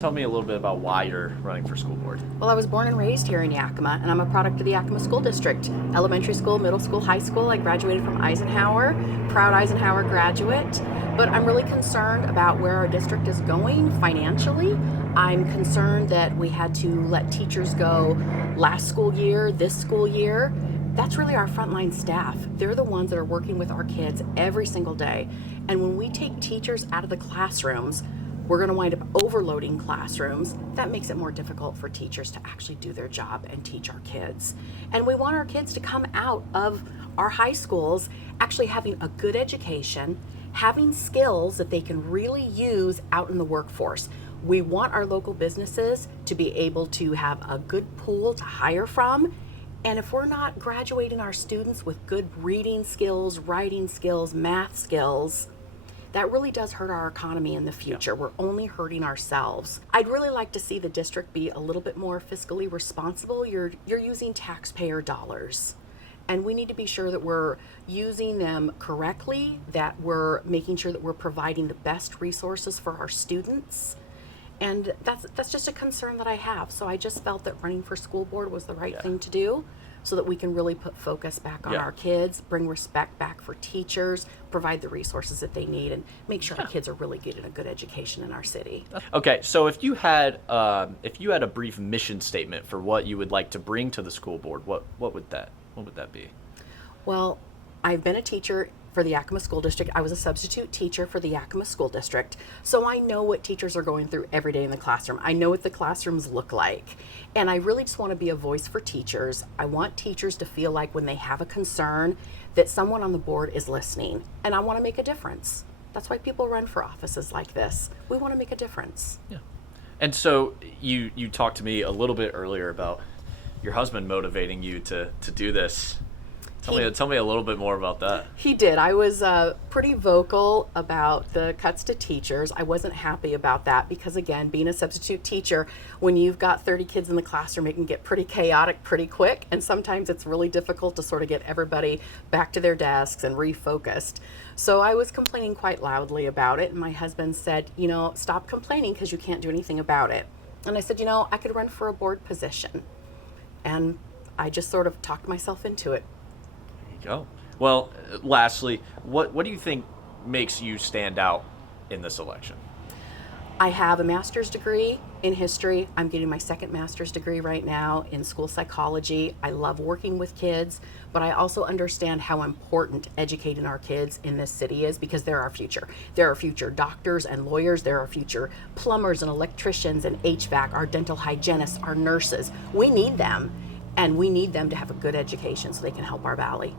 Tell me a little bit about why you're running for school board. Well, I was born and raised here in Yakima, and I'm a product of the Yakima School District. Elementary school, middle school, high school. I graduated from Eisenhower, proud Eisenhower graduate. But I'm really concerned about where our district is going financially. I'm concerned that we had to let teachers go last school year, this school year. That's really our frontline staff. They're the ones that are working with our kids every single day. And when we take teachers out of the classrooms, we're going to wind up overloading classrooms. That makes it more difficult for teachers to actually do their job and teach our kids. And we want our kids to come out of our high schools actually having a good education, having skills that they can really use out in the workforce. We want our local businesses to be able to have a good pool to hire from. And if we're not graduating our students with good reading skills, writing skills, math skills, that really does hurt our economy in the future. We're only hurting ourselves. I'd really like to see the district be a little bit more fiscally responsible. You're using taxpayer dollars, and we need to be sure that we're using them correctly, that we're making sure that we're providing the best resources for our students. And that's just a concern that I have. So I just felt that running for school board was the right thing to do, so that we can really put focus back on our kids, bring respect back for teachers, provide the resources that they need, and make sure our kids are really getting a good education in our city. Okay, so if you had a brief mission statement for what you would like to bring to the school board, what would that be? Well, I've been a teacher for the Yakima School District. I was a substitute teacher for the Yakima School District. So I know what teachers are going through every day in the classroom. I know what the classrooms look like. And I really just want to be a voice for teachers. I want teachers to feel like when they have a concern that someone on the board is listening. And I want to make a difference. That's why people run for offices like this. We want to make a difference. Yeah. And so you talked to me a little bit earlier about your husband motivating you to do this. Tell me a little bit more about that. He did. I was pretty vocal about the cuts to teachers. I wasn't happy about that because, again, being a substitute teacher, when you've got 30 kids in the classroom, it can get pretty chaotic pretty quick, and sometimes it's really difficult to sort of get everybody back to their desks and refocused. So I was complaining quite loudly about it, and my husband said, stop complaining because you can't do anything about it. And I said, I could run for a board position. And I just sort of talked myself into it. Go. Well, lastly, what do you think makes you stand out in this election? I have a master's degree in history. I'm getting my second master's degree right now in school psychology. I love working with kids, but I also understand how important educating our kids in this city is because they're our future. They're our future doctors and lawyers. They're our future plumbers and electricians and HVAC, our dental hygienists, our nurses. We need them, and we need them to have a good education so they can help our valley.